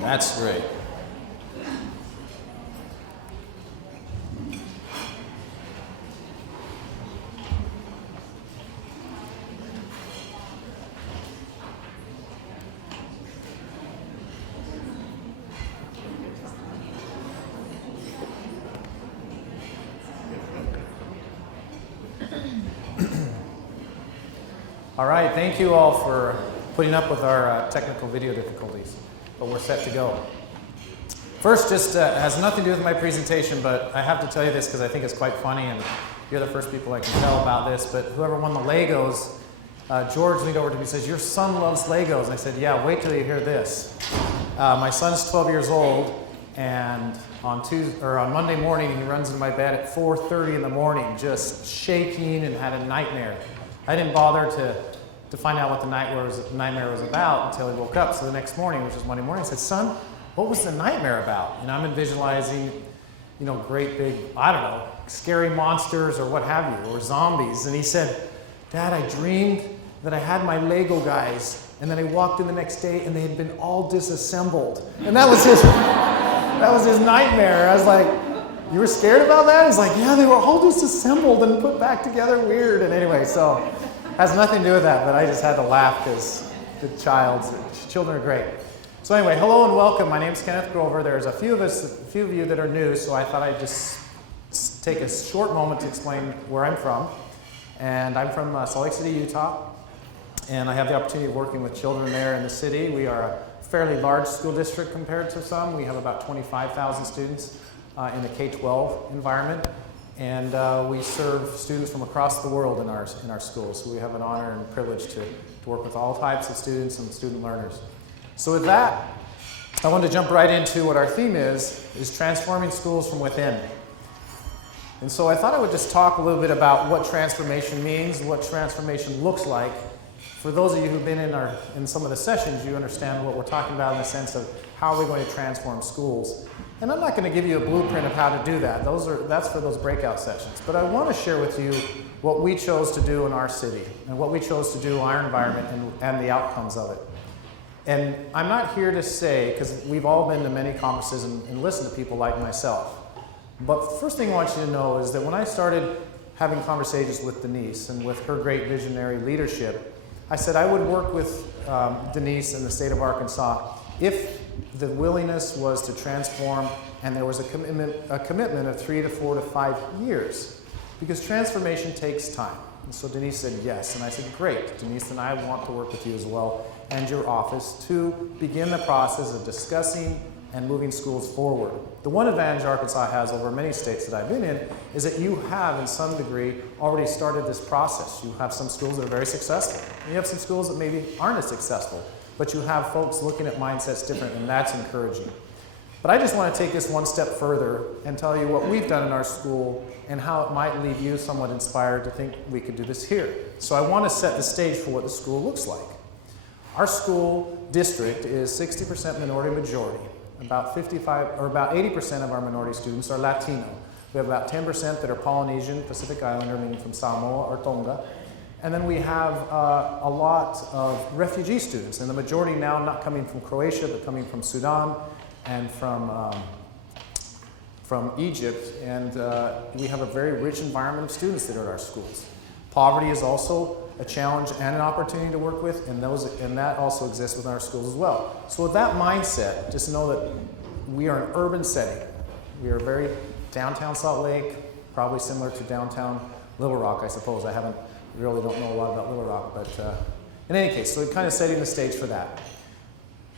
That's great. All right, thank you all for putting up with our technical video difficulties, but we're set to go. First, just has nothing to do with my presentation, but I have to tell you this because I think it's quite funny, and you're the first people I can tell about this, but whoever won the Legos, George leaned over to me and says, "Your son loves Legos." And I said, "Yeah, wait till you hear this." My son's 12 years old, and on Monday morning, he runs into my bed at 4:30 in the morning, just shaking and had a nightmare. I didn't bother to find out what the nightmare was about until he woke up. So the next morning, which was Monday morning, I said, "Son, what was the nightmare about?" And I'm visualizing, great big, I don't know, scary monsters or what have you, or zombies. And he said, "Dad, I dreamed that I had my Lego guys, and then I walked in the next day and they had been all disassembled." And that was his nightmare. I was like, "You were scared about that?" He's like, "Yeah, they were all disassembled and put back together weird." And anyway, so has nothing to do with that, but I just had to laugh because children are great. So anyway, hello and welcome. My name's Kenneth Grover. There's a few of you that are new, so I thought I'd just take a short moment to explain where I'm from. And I'm from Salt Lake City, Utah, and I have the opportunity of working with children there in the city. We are a fairly large school district compared to some. We have about 25,000 students in the K-12 environment. And we serve students from across the world in our schools. So we have an honor and privilege to work with all types of students and student learners. So with that, I want to jump right into what our theme is transforming schools from within. And so I thought I would just talk a little bit about what transformation means, what transformation looks like. For those of you who've been in some of the sessions, you understand what we're talking about in the sense of how we're going to transform schools. And I'm not going to give you a blueprint of how to do that. That's for those breakout sessions. But I want to share with you what we chose to do in our city and what we chose to do in our environment and the outcomes of it. And I'm not here to say, because we've all been to many conferences and listened to people like myself. But first thing I want you to know is that when I started having conversations with Denise and with her great visionary leadership, I said I would work with Denise in the state of Arkansas if the willingness was to transform and there was a commitment of 3 to 4 to 5 years, because transformation takes time. And so Denise said yes, and I said, "Great, Denise, and I want to work with you as well and your office to begin the process of discussing and moving schools forward." The one advantage Arkansas has over many states that I've been in is that you have, in some degree, already started this process. You have some schools that are very successful, and you have some schools that maybe aren't as successful, but you have folks looking at mindsets different, and that's encouraging. But I just want to take this one step further and tell you what we've done in our school and how it might leave you somewhat inspired to think we could do this here. So I want to set the stage for what the school looks like. Our school district is 60% minority majority. About 80% of our minority students are Latino. We have about 10% that are Polynesian, Pacific Islander, meaning from Samoa or Tonga. And then we have a lot of refugee students, and the majority now not coming from Croatia, but coming from Sudan and from Egypt. And we have a very rich environment of students that are at our schools. Poverty is also a challenge and an opportunity to work with, and that also exists within our schools as well. So with that mindset, just know that we are an urban setting. We are very downtown Salt Lake, probably similar to downtown Little Rock, I suppose. I really don't know a lot about Little Rock, but in any case, so kind of setting the stage for that.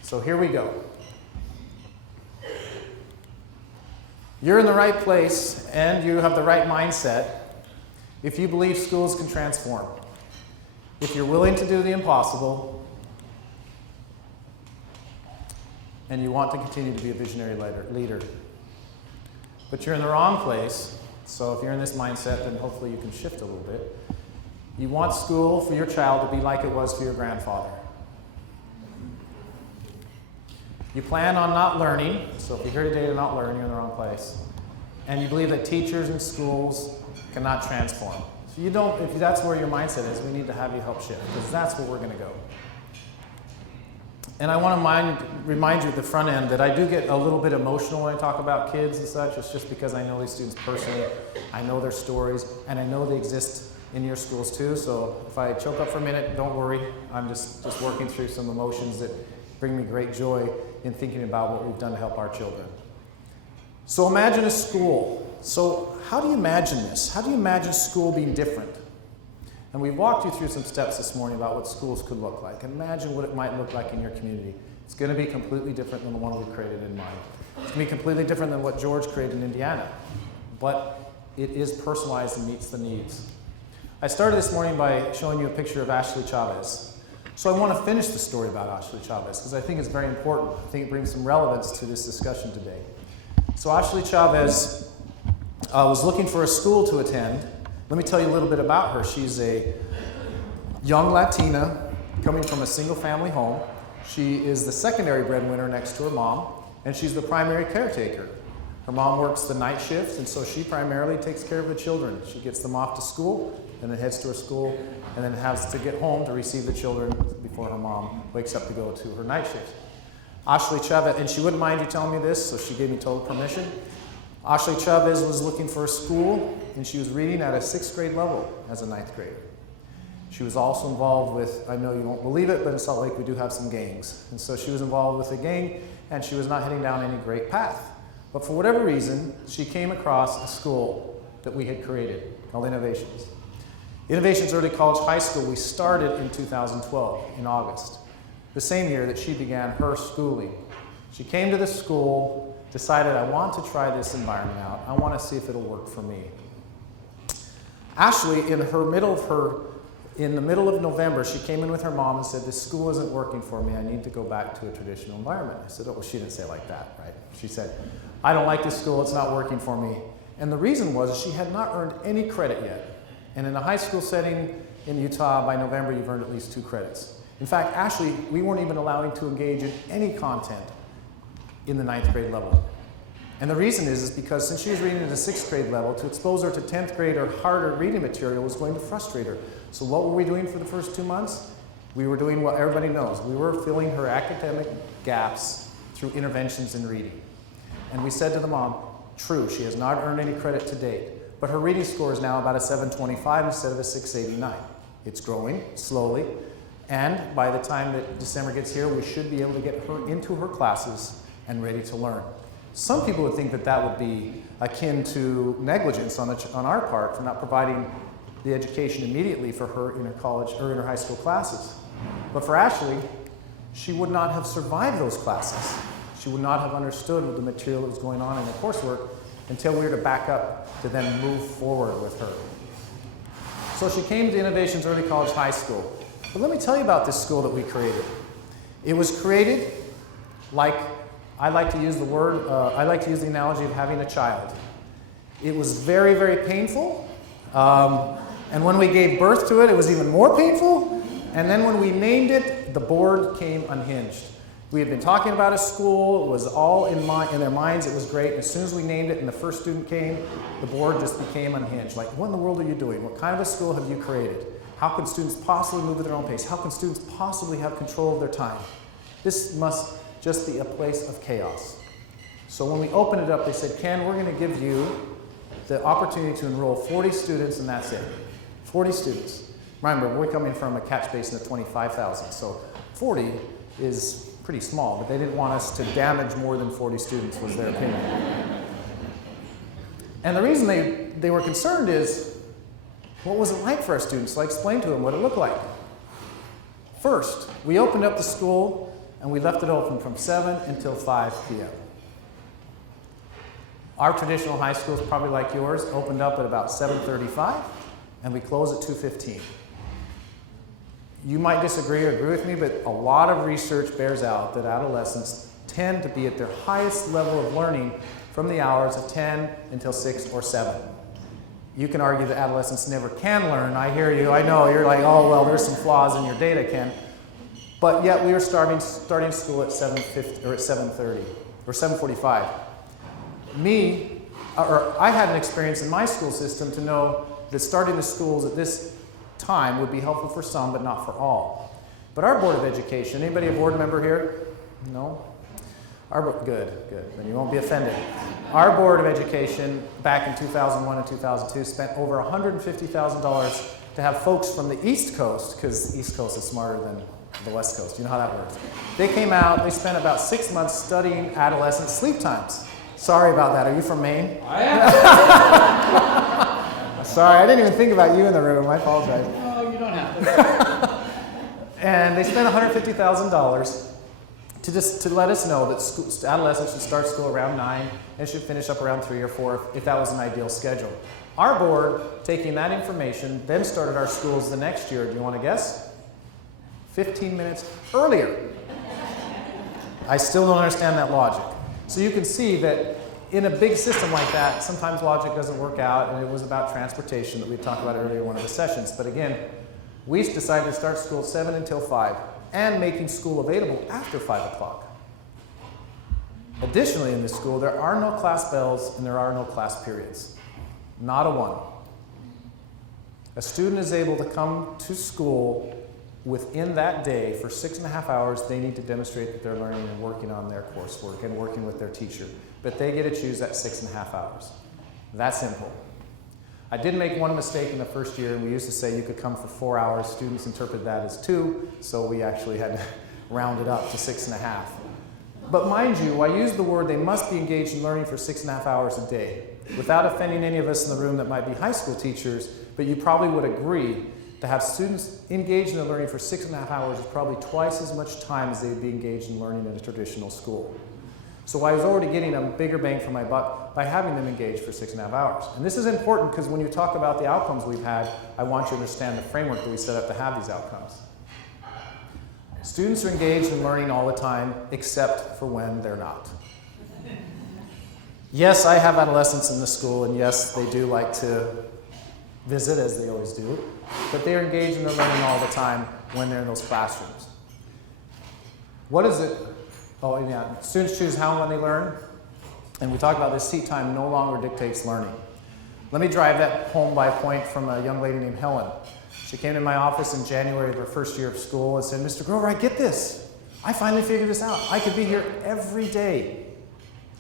So here we go. You're in the right place and you have the right mindset if you believe schools can transform. If you're willing to do the impossible and you want to continue to be a visionary leader. But you're in the wrong place, so if you're in this mindset, then hopefully you can shift a little bit. You want school for your child to be like it was for your grandfather. You plan on not learning, so if you're here today to not learn, you're in the wrong place. And you believe that teachers and schools cannot transform. So if that's where your mindset is, we need to have you help shift, because that's where we're going to go. And I want to remind you at the front end that I do get a little bit emotional when I talk about kids and such. It's just because I know these students personally, I know their stories, and I know they exist in your schools too. So if I choke up for a minute, don't worry. I'm just working through some emotions that bring me great joy in thinking about what we've done to help our children. So imagine a school. So how do you imagine this? How do you imagine school being different? And we walked you through some steps this morning about what schools could look like. Imagine what it might look like in your community. It's going to be completely different than the one we created in mine. It's going to be completely different than what George created in Indiana. But it is personalized and meets the needs. I started this morning by showing you a picture of Ashley Chavez. So I want to finish the story about Ashley Chavez because I think it's very important. I think it brings some relevance to this discussion today. So Ashley Chavez was looking for a school to attend. Let me tell you a little bit about her. She's a young Latina coming from a single-family home. She is the secondary breadwinner next to her mom, and she's the primary caretaker. Her mom works the night shift, and so she primarily takes care of the children. She gets them off to school, and then heads to her school, and then has to get home to receive the children before her mom wakes up to go to her night shift. Ashley Chavez, and she wouldn't mind you telling me this, so she gave me total permission. Ashley Chavez was looking for a school, and she was reading at a 6th grade level as a 9th grader. She was also involved with, I know you won't believe it, but in Salt Lake we do have some gangs. And so she was involved with a gang, and she was not heading down any great path. But for whatever reason, she came across a school that we had created called Innovations. Innovations Early College High School, we started in 2012, in August, the same year that she began her schooling. She came to the school, decided, I want to try this environment out. I want to see if it'll work for me. Ashley, in the middle of November, she came in with her mom and said, this school isn't working for me. I need to go back to a traditional environment. I said, oh, well, she didn't say it like that, right? She said, I don't like this school. It's not working for me. And the reason was she had not earned any credit yet. And in a high school setting in Utah, by November, you've earned at least 2 credits. In fact, Ashley, we weren't even allowing to engage in any content in the 9th grade level. And the reason is because since she was reading at a 6th grade level, to expose her to 10th grade or harder reading material was going to frustrate her. So what were we doing for the first 2 months? We were doing what everybody knows. We were filling her academic gaps through interventions in reading. And we said to the mom, true, she has not earned any credit to date, but her reading score is now about a 725 instead of a 689. It's growing slowly, and by the time that December gets here, we should be able to get her into her classes and ready to learn. Some people would think that that would be akin to negligence on our part for not providing the education immediately for her in her college or in her high school classes. But for Ashley, she would not have survived those classes. She would not have understood the material that was going on in the coursework until we were to back up to then move forward with her. So she came to Innovations Early College High School. But let me tell you about this school that we created. It was created like, I like to use the analogy of having a child. It was very, very painful. And when we gave birth to it, it was even more painful. And then when we named it, the board came unhinged. We had been talking about a school. It was all in their minds. It was great. As soon as we named it and the first student came, the board just became unhinged. Like, what in the world are you doing? What kind of a school have you created? How can students possibly move at their own pace? How can students possibly have control of their time? This must just be a place of chaos. So when we opened it up, they said, Ken, we're going to give you the opportunity to enroll 40 students, and that's it. 40 students. Remember, we're coming from a catch basin of 25,000, so 40 is pretty small, but they didn't want us to damage more than 40 students, was their opinion. And the reason they were concerned is, what was it like for our students? So I explained to them what it looked like. First, we opened up the school and we left it open from 7 until 5 p.m. Our traditional high schools, probably like yours, opened up at about 7:35 and we close at 2:15. You might disagree or agree with me, but a lot of research bears out that adolescents tend to be at their highest level of learning from the hours of 10 until 6 or 7. You can argue that adolescents never can learn. I hear you. I know. You're like, oh, well, there's some flaws in your data, Ken. But yet we were starting school at 7:50 or at 7:30 or 7:45. I had an experience in my school system to know that starting the schools at this time would be helpful for some, but not for all. But our Board of Education, anybody a board member here? No? Good. Then you won't be offended. Our Board of Education, back in 2001 and 2002, spent over $150,000 to have folks from the East Coast, because the East Coast is smarter than the West Coast. You know how that works. They came out, they spent about 6 months studying adolescent sleep times. Sorry about that. Are you from Maine? I am. Sorry, I didn't even think about you in the room. I apologize. No, you don't have to. And they spent $150,000 to let us know that adolescents should start school around 9 and should finish up around 3 or 4 if that was an ideal schedule. Our board, taking that information, then started our schools the next year. Do you want to guess? 15 minutes earlier. I still don't understand that logic. So you can see that in a big system like that, sometimes logic doesn't work out, and it was about transportation that we talked about earlier in one of the sessions. But again, we decided to start school 7 until 5 and making school available after 5 o'clock. Additionally, in this school, there are no class bells and there are no class periods. Not a one. A student is able to come to school within that day for 6.5 hours. They need to demonstrate that they're learning and working on their coursework and working with their teacher. But they get to choose that 6.5 hours. That simple. I did make one mistake in the first year, and we used to say you could come for 4 hours. Students interpret that as 2, so we actually had to round it up to 6.5. But mind you, I use the word they must be engaged in learning for 6.5 hours a day. Without offending any of us in the room that might be high school teachers, but you probably would agree to have students engaged in their learning for 6.5 hours is probably twice as much time as they would be engaged in learning in a traditional school. So I was already getting a bigger bang for my buck by having them engaged for 6.5 hours. And this is important because when you talk about the outcomes we've had, I want you to understand the framework that we set up to have these outcomes. Students are engaged in learning all the time, except for when they're not. Yes, I have adolescents in the school, and yes, they do like to visit, as they always do, but they are engaged in their learning all the time when they're in those classrooms. What is it? Oh, yeah. Students choose how and when they learn. And we talk about this, seat time no longer dictates learning. Let me drive that home by a point from a young lady named Helen. She came to my office in January of her first year of school and said, Mr. Grover, I get this. I finally figured this out. I could be here every day.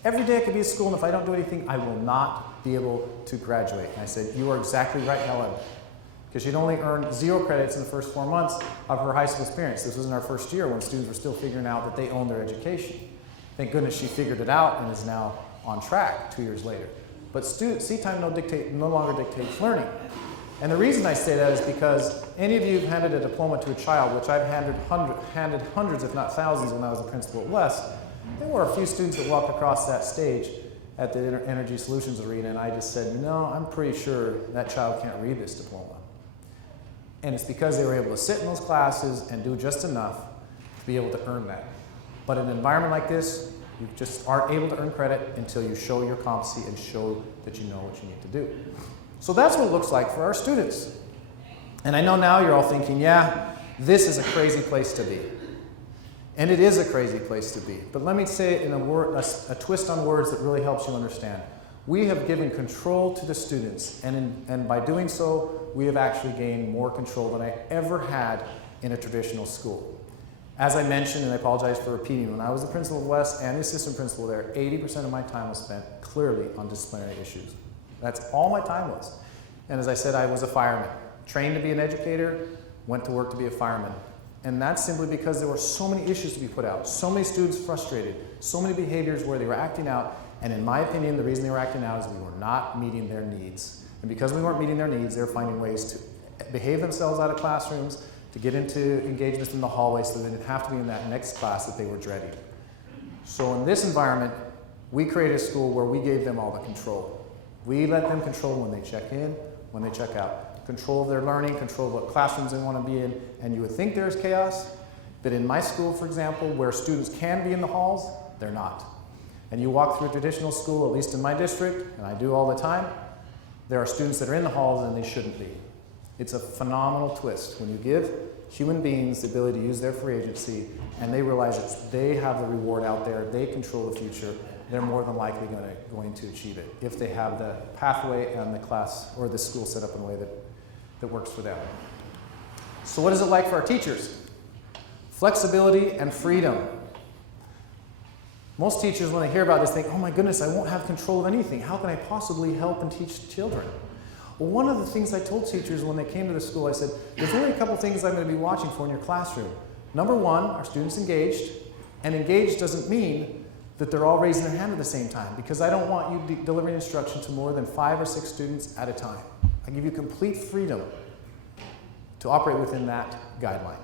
Every day I could be at school, and if I don't do anything, I will not be able to graduate. And I said, you are exactly right, Helen. Because she'd only earned 0 credits in the first 4 months of her high school experience. This was in our first year when students were still figuring out that they owned their education. Thank goodness she figured it out and is now on track 2 years later. But seat time no longer dictates learning. And the reason I say that is because any of you who've handed a diploma to a child, which I've handed hundreds, if not thousands, when I was a principal at West, there were a few students that walked across that stage at the Energy Solutions Arena, and I just said, no, I'm pretty sure that child can't read this diploma. And it's because they were able to sit in those classes and do just enough to be able to earn that. But in an environment like this, you just aren't able to earn credit until you show your competency and show that you know what you need to do. So that's what it looks like for our students. And I know now you're all thinking, yeah, this is a crazy place to be. And it is a crazy place to be. But let me say it in a twist on words that really helps you understand. We have given control to the students, and by doing so, we have actually gained more control than I ever had in a traditional school. As I mentioned, and I apologize for repeating, when I was the principal of West and the assistant principal there, 80% of my time was spent clearly on disciplinary issues. That's all my time was. And as I said, I was a fireman. Trained to be an educator, went to work to be a fireman. And that's simply because there were so many issues to be put out, so many students frustrated, so many behaviors where they were acting out. And in my opinion, the reason they were acting out is we were not meeting their needs. And because we weren't meeting their needs, they were finding ways to behave themselves out of classrooms, to get into engagements in the hallway so they didn't have to be in that next class that they were dreading. So in this environment, we created a school where we gave them all the control. We let them control when they check in, when they check out. Control of their learning, control of what classrooms they want to be in. And you would think there's chaos, but in my school, for example, where students can be in the halls, they're not. And you walk through a traditional school, at least in my district, and I do all the time, there are students that are in the halls and they shouldn't be. It's a phenomenal twist when you give human beings the ability to use their free agency and they realize that they have the reward out there, they control the future, they're more than likely going to achieve it if they have the pathway and the class or the school set up in a way that works for them. So what is it like for our teachers? Flexibility and freedom. Most teachers, when they hear about this, think, oh my goodness, I won't have control of anything. How can I possibly help and teach children? Well, one of the things I told teachers when they came to the school, I said, there's only a couple things I'm going to be watching for in your classroom. Number one, are students engaged? And engaged doesn't mean that they're all raising their hand at the same time, because I don't want you delivering instruction to more than 5 or 6 students at a time. I give you complete freedom to operate within that guideline.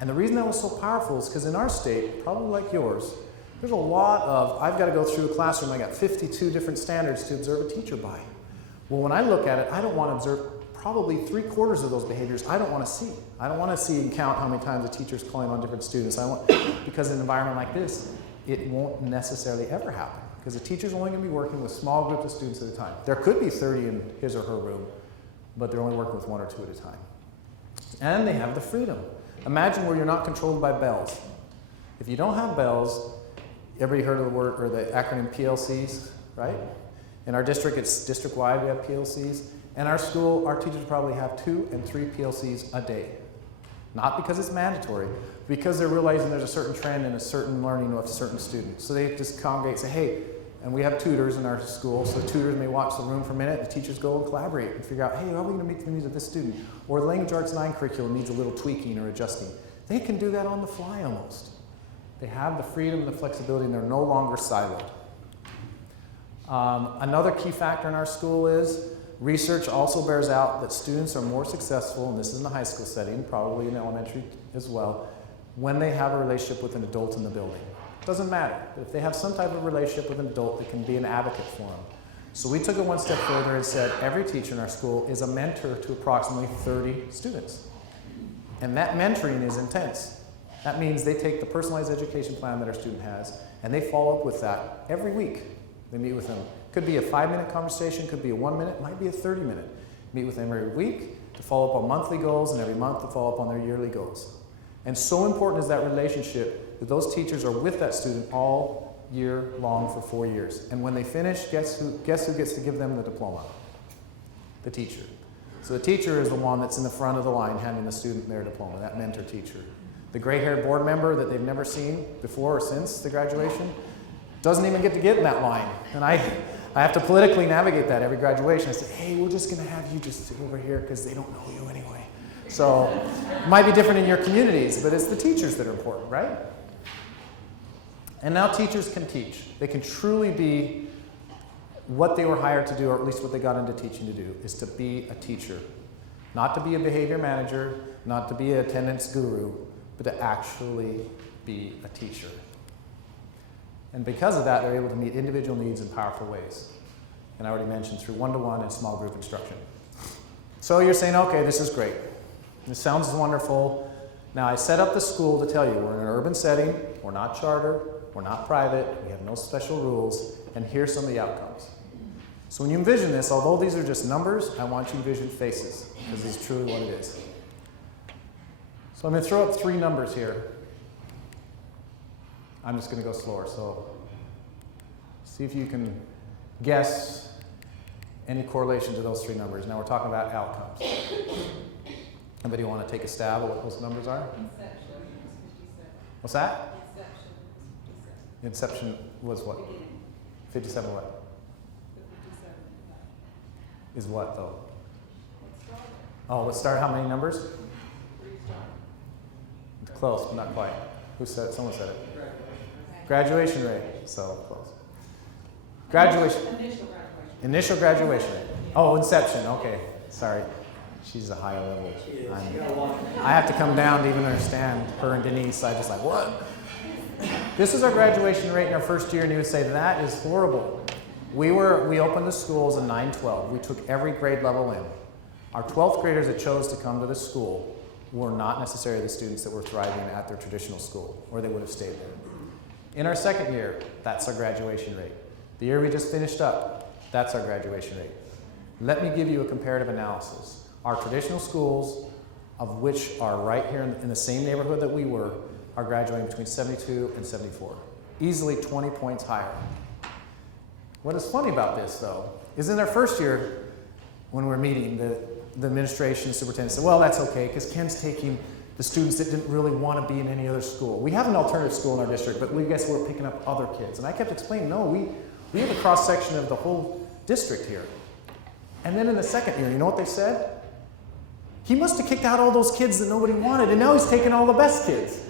And the reason that was so powerful is because in our state, probably like yours, there's a lot of, I've got to go through a classroom, I got 52 different standards to observe a teacher by. Well, when I look at it, I don't want to observe probably 3/4 of those behaviors I don't want to see. I don't want to see and count how many times a teacher's calling on different students. Because in an environment like this, it won't necessarily ever happen, because the teacher's only going to be working with small groups of students at a time. There could be 30 in his or her room, but they're only working with 1 or 2 at a time. And they have the freedom. Imagine where you're not controlled by bells. If you don't have bells, everybody heard of the word or the acronym PLCs, right? In our district, it's district-wide, we have PLCs. In our school, our teachers probably have 2 and 3 PLCs a day. Not because it's mandatory, because they're realizing there's a certain trend and a certain learning with certain students. So they just congregate and say, hey, and we have tutors in our school, so tutors may watch the room for a minute, the teachers go and collaborate and figure out, hey, how are we going to meet the needs of this student? Or the Language Arts 9 curriculum needs a little tweaking or adjusting. They can do that on the fly almost. They have the freedom and the flexibility, and they're no longer siloed. Another key factor in our school is research also bears out that students are more successful, and this is in the high school setting, probably in elementary as well, when they have a relationship with an adult in the building. Doesn't matter, but if they have some type of relationship with an adult that can be an advocate for them. So we took it one step further and said every teacher in our school is a mentor to approximately 30 students. And that mentoring is intense. That means they take the personalized education plan that our student has, and they follow up with that every week. They meet with them. Could be a 5-minute conversation, could be a 1-minute, might be a 30-minute. Meet with them every week to follow up on monthly goals, and every month to follow up on their yearly goals. And so important is that relationship that those teachers are with that student all year long for 4 years. And when they finish, guess who gets to give them the diploma? The teacher. So the teacher is the one that's in the front of the line handing the student their diploma, that mentor teacher. The gray-haired board member that they've never seen before or since the graduation doesn't even get to get in that line. And I have to politically navigate that every graduation. I say, hey, we're just going to have you just sit over here because they don't know you anyway. So it might be different in your communities, but it's the teachers that are important, right? And now teachers can teach. They can truly be what they were hired to do, or at least what they got into teaching to do, is to be a teacher. Not to be a behavior manager, not to be an attendance guru, but to actually be a teacher. And because of that, they're able to meet individual needs in powerful ways. And I already mentioned through one-to-one and small group instruction. So you're saying, okay, this is great. This sounds wonderful. Now I set up the school to tell you we're in an urban setting, we're not charter, we're not private, we have no special rules, and here's some of the outcomes. So when you envision this, although these are just numbers, I want you to envision faces, because it's truly what it is. So I'm going to throw up 3 numbers here. I'm just going to go slower, so see if you can guess any correlation to those 3 numbers. Now we're talking about outcomes. Anybody want to take a stab at what those numbers are? Inception was 57. What's that? Inception was 57. Inception was what? Beginning. 57 what? The 57. Is what though? Let's start. Oh, let's start. How many numbers? Restart. Close, but not quite. Who said it? Someone said it. Graduation rate. So close. Graduation. Initial graduation. Initial graduation rate. Oh, inception. Okay. Sorry. She's a higher level. I have to come down to even understand her and Denise. I just like, what? This is our graduation rate in our first year, and you would say, that is horrible. We opened the schools in 9-12. We took every grade level in. Our 12th graders that chose to come to the school were not necessarily the students that were thriving at their traditional school, or they would have stayed there. In our second year, that's our graduation rate. The year we just finished up, that's our graduation rate. Let me give you a comparative analysis. Our traditional schools, of which are right here in the same neighborhood that we were, are graduating between 72 and 74. Easily 20 points higher. What is funny about this, though, is in their first year, when we're meeting, the administration superintendent said, well, that's okay, because Ken's taking the students that didn't really want to be in any other school. We have an alternative school in our district, but we guess we're picking up other kids. And I kept explaining, no, we have a cross-section of the whole district here. And then in the second year, you know what they said? He must have kicked out all those kids that nobody wanted, and now he's taking all the best kids.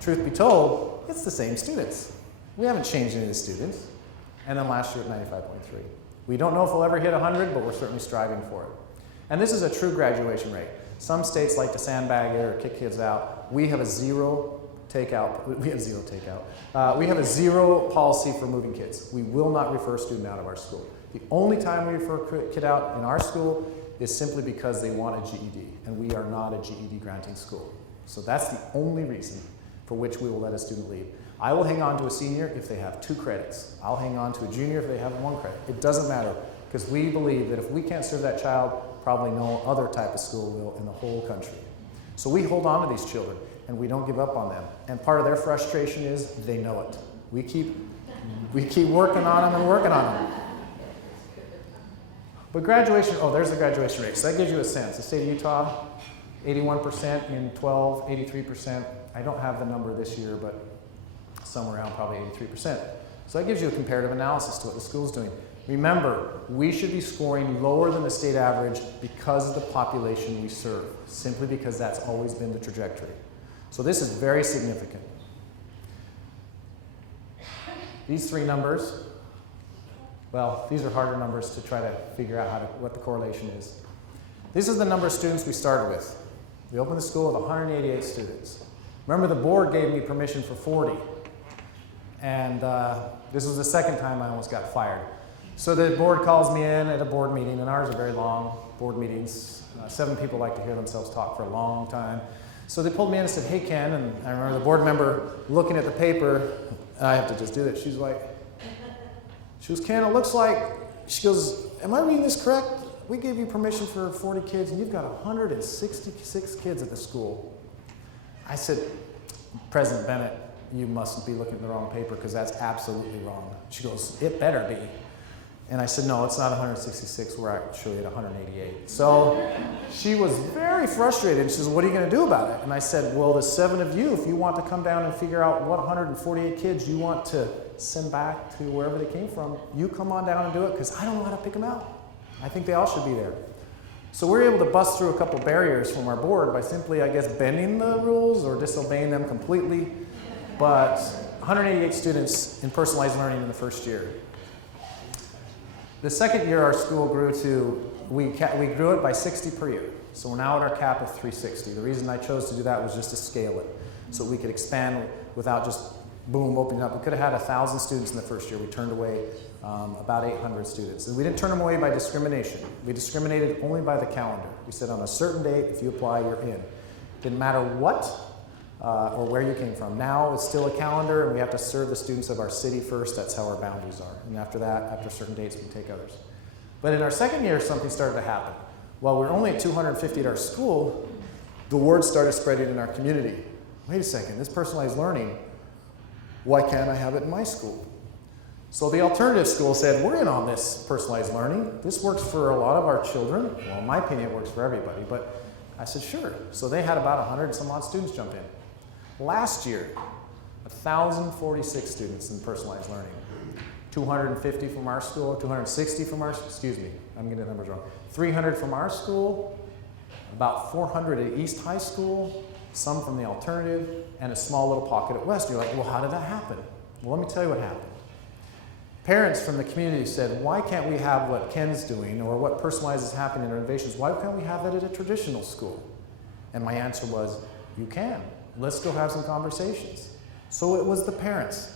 Truth be told, it's the same students. We haven't changed any of the students. And then last year at 95.3. We don't know if we'll ever hit 100, but we're certainly striving for it. And this is a true graduation rate. Some states like to sandbag it or kick kids out. We have a zero takeout. We have zero takeout. We have a zero policy for moving kids. We will not refer a student out of our school. The only time we refer a kid out in our school is simply because they want a GED, and we are not a GED granting school. So that's the only reason for which we will let a student leave. I will hang on to a senior if they have 2 credits. I'll hang on to a junior if they have 1 credit. It doesn't matter, because we believe that if we can't serve that child, probably no other type of school will in the whole country. So we hold on to these children, and we don't give up on them. And part of their frustration is they know it. We keep working on them and working on them. But graduation, oh, there's the graduation rate. So that gives you a sense. The state of Utah, 81% in 12, 83%. I don't have the number this year, but somewhere around probably 83%. So that gives you a comparative analysis to what the school's doing. Remember, we should be scoring lower than the state average because of the population we serve, simply because that's always been the trajectory. So this is very significant. These 3 numbers, well, these are harder numbers to try to figure out what the correlation is. This is the number of students we started with. We opened the school with 188 students. Remember, the board gave me permission for 40. And this was the second time I almost got fired. So the board calls me in at a board meeting, and ours are very long board meetings. 7 people like to hear themselves talk for a long time. So they pulled me in and said, hey, Ken, and I remember the board member looking at the paper. I have to just do that. She was, Ken, it looks like, she goes, am I reading this correct? We gave you permission for 40 kids, and you've got 166 kids at the school. I said, President Bennett, you mustn't be looking at the wrong paper because that's absolutely wrong. She goes, it better be. And I said, no, it's not 166, we're actually at 188. So she was very frustrated. She says, what are you going to do about it? And I said, well, the 7 of you, if you want to come down and figure out what 148 kids you want to send back to wherever they came from, you come on down and do it, because I don't know how to pick them out. I think they all should be there. So we're able to bust through a couple barriers from our board by simply, I guess, bending the rules or disobeying them completely. But 188 students in personalized learning in the first year. The second year, our school grew to, we grew it by 60 per year. So we're now at our cap of 360. The reason I chose to do that was just to scale it, so we could expand without just, boom, opening up. We could have had 1,000 students in the first year. We turned away about 800 students. And we didn't turn them away by discrimination. We discriminated only by the calendar. We said on a certain date, if you apply, you're in. Didn't matter what or where you came from. Now it's still a calendar, and we have to serve the students of our city first. That's how our boundaries are. And after that, after certain dates, we take others. But in our second year, something started to happen. While we're only at 250 at our school, the word started spreading in our community. Wait a second, this personalized learning, why can't I have it in my school? So the alternative school said, we're in on this personalized learning. This works for a lot of our children. Well, in my opinion, it works for everybody. But I said, sure. So they had about 100 and some odd students jump in. Last year, 1,046 students in personalized learning. 250 from our school, 260 from our, excuse me, I'm getting the numbers wrong. 300 from our school, about 400 at East High School, some from the alternative, and a small little pocket at West. You're like, well, how did that happen? Well, let me tell you what happened. Parents from the community said, why can't we have what Ken's doing or what Personalize is happening in Innovations? Why can't we have that at a traditional school? And my answer was, you can. Let's go have some conversations. So it was the parents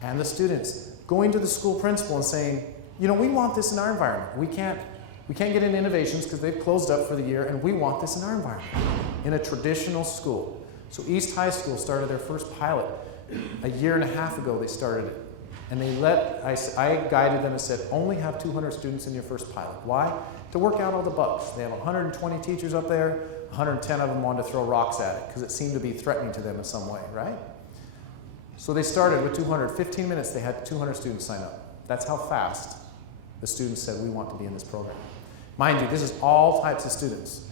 and the students going to the school principal and saying, you know, we want this in our environment. We can't get into Innovations because they've closed up for the year, and we want this in our environment, in a traditional school. So East High School started their first pilot. A year and a half ago, they started it. And I guided them and said, only have 200 students in your first pilot. Why? To work out all the bugs. They have 120 teachers up there. 110 of them wanted to throw rocks at it because it seemed to be threatening to them in some way, right? So they started with 200. 15 minutes, they had 200 students sign up. That's how fast the students said, we want to be in this program. Mind you, this is all types of students.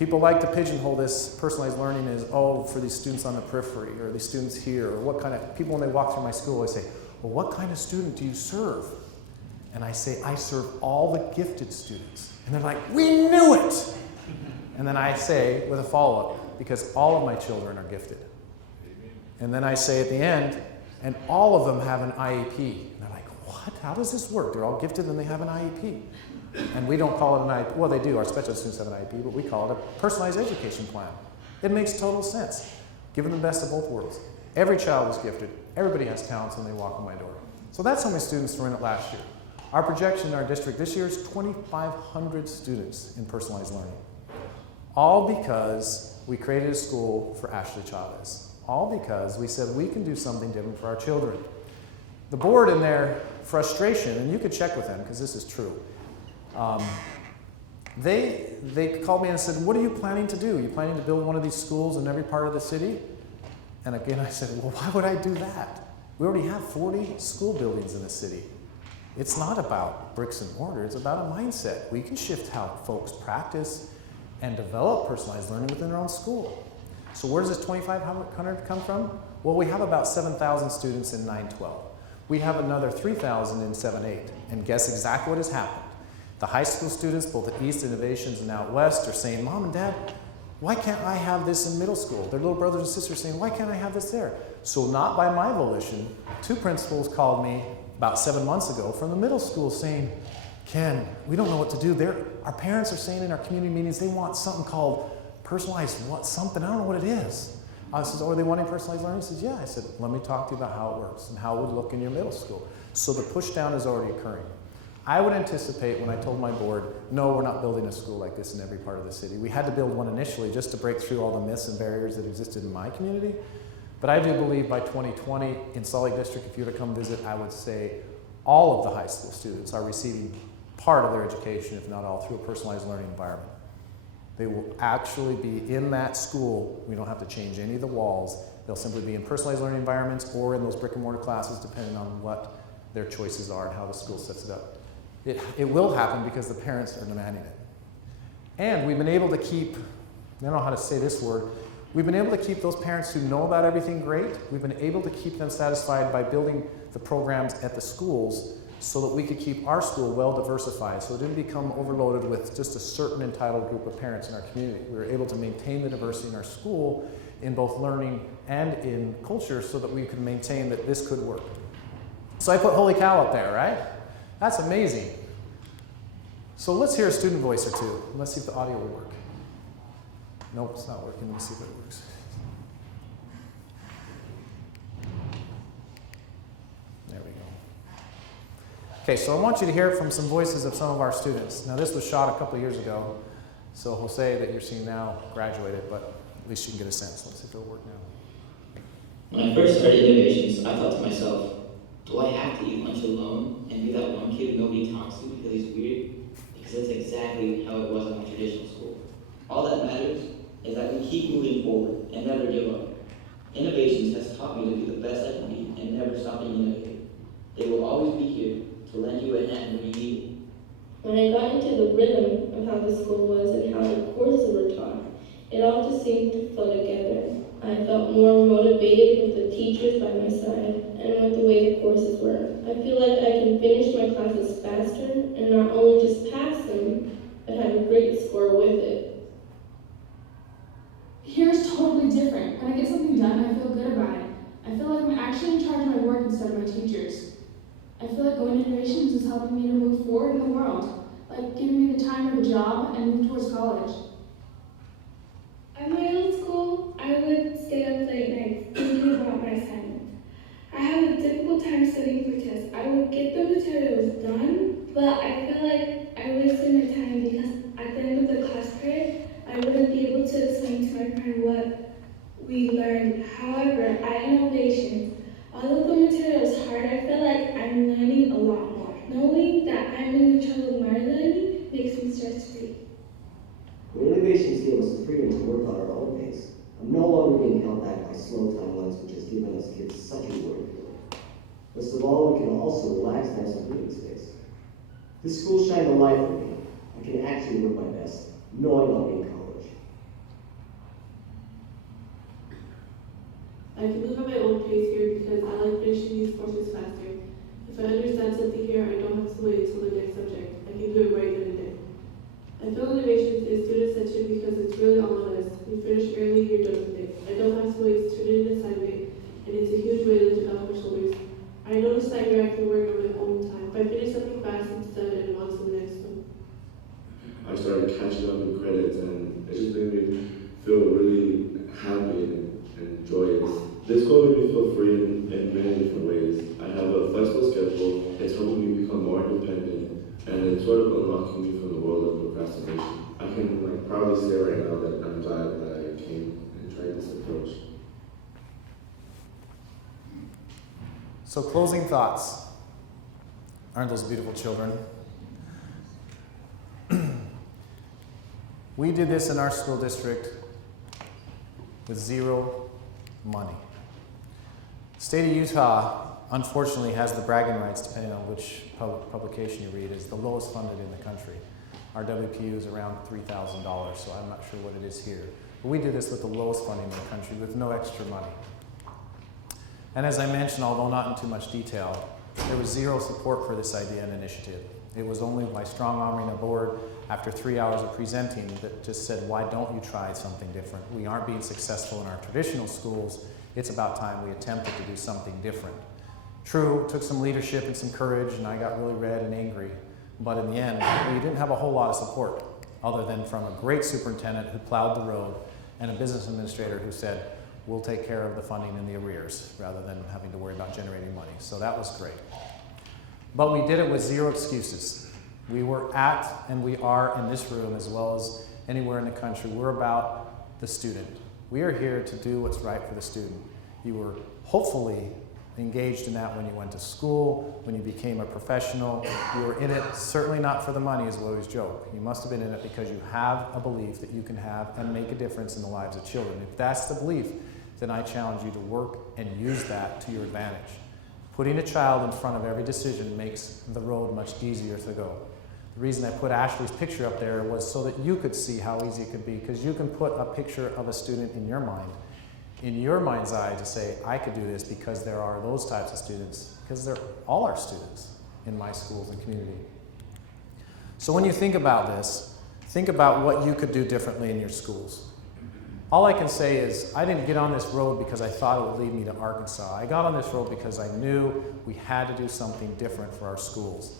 People like to pigeonhole this personalized learning as, oh, for these students on the periphery, or these students here, or what kind of, people when they walk through my school, they say, well, what kind of student do you serve? And I say, I serve all the gifted students. And they're like, we knew it! And then I say, with a follow-up, because all of my children are gifted. And then I say at the end, and all of them have an IEP. And they're like, what? How does this work? They're all gifted and they have an IEP. And we don't call it an IEP. Well, they do. Our special students have an IEP, but we call it a personalized education plan. It makes total sense. Give them the best of both worlds. Every child is gifted. Everybody has talents when they walk in my door. So that's how many students were in it last year. Our projection in our district this year is 2,500 students in personalized learning. All because we created a school for Ashley Chavez. All because we said we can do something different for our children. The board, in their frustration, and you could check with them because this is true, they called me and said, what are you planning to do? Are you planning to build one of these schools in every part of the city? And again, I said, well, why would I do that? We already have 40 school buildings in the city. It's not about bricks and mortar, it's about a mindset. We can shift how folks practice and develop personalized learning within their own school. So where does this 2,500 come from? Well, we have about 7,000 students in 912. We have another 3,000 in 7-8. And guess exactly what has happened. The high school students, both at East Innovations and out west, are saying, Mom and Dad, why can't I have this in middle school? Their little brothers and sisters saying, why can't I have this there? So not by my volition, 2 principals called me about 7 months ago from the middle school saying, Ken, we don't know what to do. Our parents are saying in our community meetings they want something called personalized something. I don't know what it is. I said, oh, are they wanting personalized learning? He says, yeah. I said, let me talk to you about how it works and how it would look in your middle school. So the push down is already occurring. I would anticipate when I told my board, no, we're not building a school like this in every part of the city. We had to build one initially just to break through all the myths and barriers that existed in my community. But I do believe by 2020 in Salt Lake District, if you were to come visit, I would say all of the high school students are receiving part of their education, if not all, through a personalized learning environment. They will actually be in that school. We don't have to change any of the walls. They'll simply be in personalized learning environments or in those brick and mortar classes, depending on what their choices are and how the school sets it up. It will happen because the parents are demanding it. And we've been able to keep, I don't know how to say this word, we've been able to keep those parents who know about everything great, we've been able to keep them satisfied by building the programs at the schools so that we could keep our school well diversified, so it didn't become overloaded with just a certain entitled group of parents in our community. We were able to maintain the diversity in our school in both learning and in culture so that we could maintain that this could work. So I put holy cow up there, right? That's amazing. So let's hear a student voice or two. Let's see if the audio will work. Nope, it's not working. Let me see if it works. There we go. Okay, so I want you to hear from some voices of some of our students. Now this was shot a couple of years ago, so Jose that you're seeing now graduated, but at least you can get a sense. Let's see if it'll work now. When I first started Innovations, I thought to myself, do I have to eat lunch alone and be that one kid nobody talks to because he's weird? Because that's exactly how it was at my traditional school. All that matters is that we keep moving forward and never give up. Innovations has taught me to be the best I can be and never stop being innovative. They will always be here to lend you a hand when you need it. When I got into the rhythm of how the school was and how the courses were taught, it all just seemed to flow together. I felt more motivated with the teachers by my side and with the way the courses were. I feel like I can finish my classes faster and not only just pass them, but have a great score with it. Here is totally different. When I get something done, I feel good about it. I feel like I'm actually in charge of my work instead of my teachers. I feel like going to Innovations is helping me to move forward in the world, like giving me the time of a job and move towards college. At my old school, I would stay up late nights thinking about my assignments. I have a difficult time studying for tests. I would get the materials done, but I feel like I wasted my time because at the end of the class period, I wouldn't be able to explain to my friend what we learned. However, at Innovations, although the material is hard, I feel like I'm learning a lot more. Knowing that I'm in control of my learning makes me stress-free. When Innovations gave us the freedom to work on our own pace, I'm no longer being held back by slow timelines, which has given us kids such a rewarding feeling. Best of all, we can also relax and have some breathing space. This school shined a light on me. I can actually work my best, knowing I'll be in college. I can move at my own pace here because I like finishing these courses faster. If I understand something here, I don't have to wait until the next subject. I can do it right then and there. I feel innovations is student-centered because it's really all on us. We finish early, you're done with it. I don't have to wait to turn in an assignment, and it's a huge weight lifted off my shoulders. I noticed that here I can work on my own time. If I finish something fast, it's done and I'm on to the next one. I started catching up with credits, and it just made me feel really happy and joyous. This school made me feel free in many different ways. I have a flexible schedule, it's helping me become more independent, and it's sort of unlocking me from the world of procrastination. I can proudly say right now that I'm glad that I came and tried this approach. So closing thoughts. Aren't those beautiful children? We did this in our school district with zero money. The state of Utah, unfortunately, has the bragging rights, depending on which publication you read, is the lowest funded in the country. Our WPU is around $3,000, so I'm not sure what it is here. But we did this with the lowest funding in the country with no extra money. And as I mentioned, although not in too much detail, there was zero support for this idea and initiative. It was only by strong-arming a board after 3 hours of presenting that just said, why don't you try something different? We aren't being successful in our traditional schools. It's about time we attempted to do something different. True, it took some leadership and some courage, and I got really red and angry. But in the end, we didn't have a whole lot of support, other than from a great superintendent who plowed the road and a business administrator who said, we'll take care of the funding and the arrears, rather than having to worry about generating money. So that was great. But we did it with zero excuses. We were at, and we are in this room, as well as anywhere in the country, we're about the student. We are here to do what's right for the student. You were hopefully engaged in that when you went to school, when you became a professional. You were in it, certainly not for the money, as we always joke. You must have been in it because you have a belief that you can have and make a difference in the lives of children. If that's the belief, then I challenge you to work and use that to your advantage. Putting a child in front of every decision makes the road much easier to go. The reason I put Ashley's picture up there was so that you could see how easy it could be, because you can put a picture of a student in your mind, in your mind's eye, to say, I could do this because there are those types of students, because they're all our students in my schools and community. So when you think about this, think about what you could do differently in your schools. All I can say is, I didn't get on this road because I thought it would lead me to Arkansas. I got on this road because I knew we had to do something different for our schools.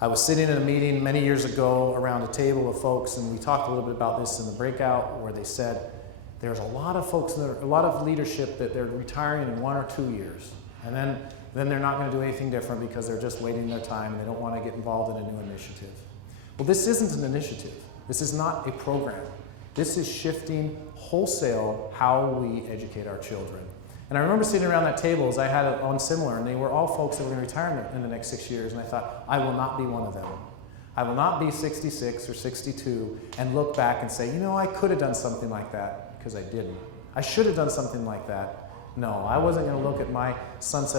I was sitting in a meeting many years ago around a table of folks, and we talked a little bit about this in the breakout, where they said, there's a lot of folks, a lot of leadership that they're retiring in 1 or 2 years. And then they're not going to do anything different because they're just waiting their time and they don't want to get involved in a new initiative. Well, this isn't an initiative. This is not a program. This is shifting wholesale how we educate our children. And I remember sitting around that table as I had it on similar, and they were all folks that were going to retire in the next 6 years, and I thought, I will not be one of them. I will not be 66 or 62 and look back and say, you know, I could have done something like that, because I didn't. I should have done something like that. No, I wasn't going to look at my sunset of